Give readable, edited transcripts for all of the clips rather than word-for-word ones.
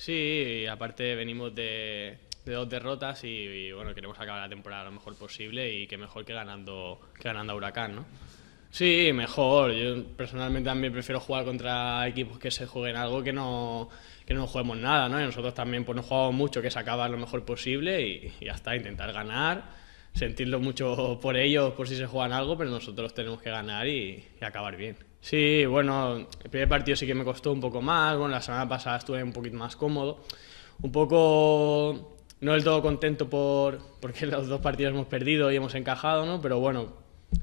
Sí, y aparte venimos de dos derrotas y, bueno, queremos acabar la temporada lo mejor posible y qué mejor que ganando a Huracán, ¿no? Sí, mejor. Yo personalmente también prefiero jugar contra equipos que se jueguen algo que no juguemos nada, ¿no? Y nosotros también pues no jugamos mucho, que es acabar lo mejor posible y ya está, intentar ganar, sentirlo mucho por ellos, por si se juegan algo, pero nosotros tenemos que ganar y acabar bien. Sí, bueno, el primer partido sí que me costó un poco más, bueno, la semana pasada estuve un poquito más cómodo, un poco no del todo contento porque los dos partidos hemos perdido y hemos encajado, ¿no? Pero bueno,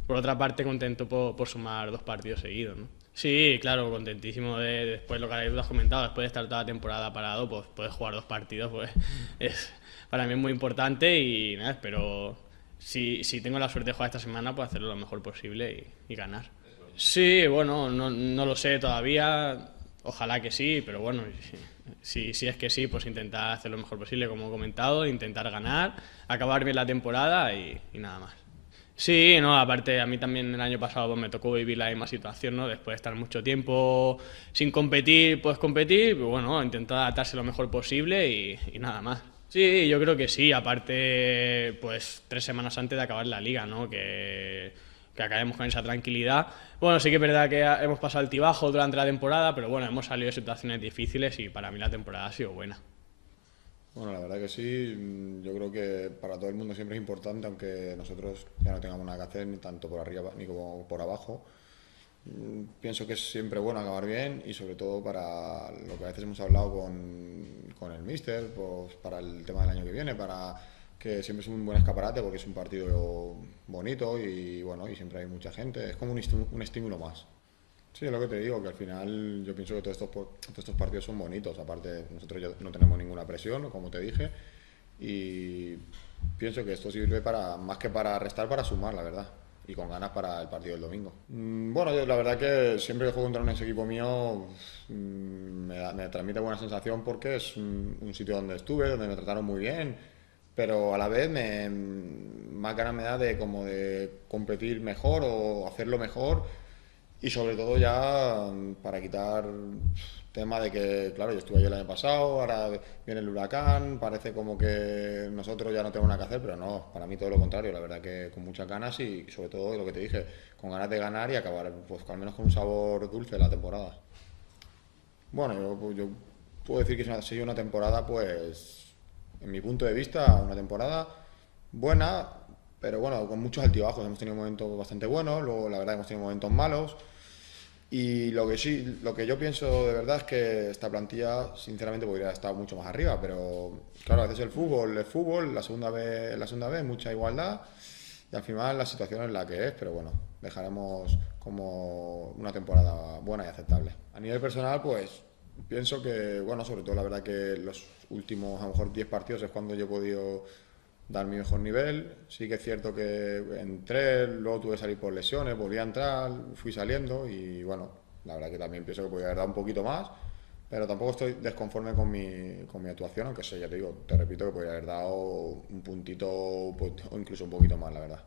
por otra parte contento por sumar dos partidos seguidos, ¿no? Sí, claro, contentísimo de después lo que has comentado, después de estar toda la temporada parado, pues poder jugar dos partidos, pues es para mí es muy importante y nada, espero si tengo la suerte de jugar esta semana, pues hacerlo lo mejor posible y ganar. Sí, bueno, no lo sé todavía. Ojalá que sí, pero bueno, si es que sí, pues intentar hacer lo mejor posible, como he comentado, intentar ganar, acabar bien la temporada y nada más. Sí, no, aparte a mí también el año pasado pues, me tocó vivir la misma situación, ¿no? Después de estar mucho tiempo sin competir, pues competir, pero bueno, intentar adaptarse lo mejor posible y nada más. Sí, yo creo que sí, aparte, pues 3 semanas antes de acabar la liga, ¿no? Que acabemos con esa tranquilidad. Bueno, sí que es verdad que hemos pasado altibajos durante la temporada, pero bueno, hemos salido de situaciones difíciles y para mí la temporada ha sido buena. Bueno, la verdad que sí, yo creo que para todo el mundo siempre es importante, aunque nosotros ya no tengamos nada que hacer, ni tanto por arriba ni como por abajo. Pienso que es siempre bueno acabar bien y sobre todo para lo que a veces hemos hablado con el míster, pues para el tema del año que viene, para que siempre es un buen escaparate porque es un partido bonito y bueno, y siempre hay mucha gente, es como un estímulo más. Sí, es lo que te digo, que al final yo pienso que todos estos partidos son bonitos. Aparte, nosotros ya no tenemos ninguna presión, como te dije, y pienso que esto sirve para más que para restar, para sumar, la verdad. Y con ganas para el partido del domingo. Bueno, yo la verdad que siempre que juego contra ese equipo mío me transmite buena sensación porque es un sitio donde estuve, donde me trataron muy bien, pero a la vez más ganas me da de como de competir mejor o hacerlo mejor y sobre todo ya para quitar tema de que, claro, yo estuve allí el año pasado, ahora viene el huracán, parece como que nosotros ya no tenemos nada que hacer, pero no, para mí todo lo contrario, la verdad que con muchas ganas y sobre todo lo que te dije, con ganas de ganar y acabar pues al menos con un sabor dulce la temporada. Bueno, yo puedo decir que ha sido una temporada, pues, en mi punto de vista, una temporada buena, pero bueno, con muchos altibajos. Hemos tenido momentos bastante buenos, luego la verdad hemos tenido momentos malos. Y lo que sí, lo que yo pienso de verdad es que esta plantilla, sinceramente, podría estar mucho más arriba, pero claro, a veces el fútbol es fútbol, la segunda vez mucha igualdad y al final la situación es la que es, pero bueno, dejaremos como una temporada buena y aceptable. A nivel personal, pues pienso que, bueno, sobre todo la verdad que los últimos a lo mejor 10 partidos es cuando yo he podido dar mi mejor nivel. Sí que es cierto que entré, luego tuve que salir por lesiones, volví a entrar, fui saliendo y bueno, la verdad que también pienso que podía haber dado un poquito más, pero tampoco estoy desconforme con mi actuación, aunque sé, ya te digo, te repito que podría haber dado un puntito o incluso un poquito más, la verdad.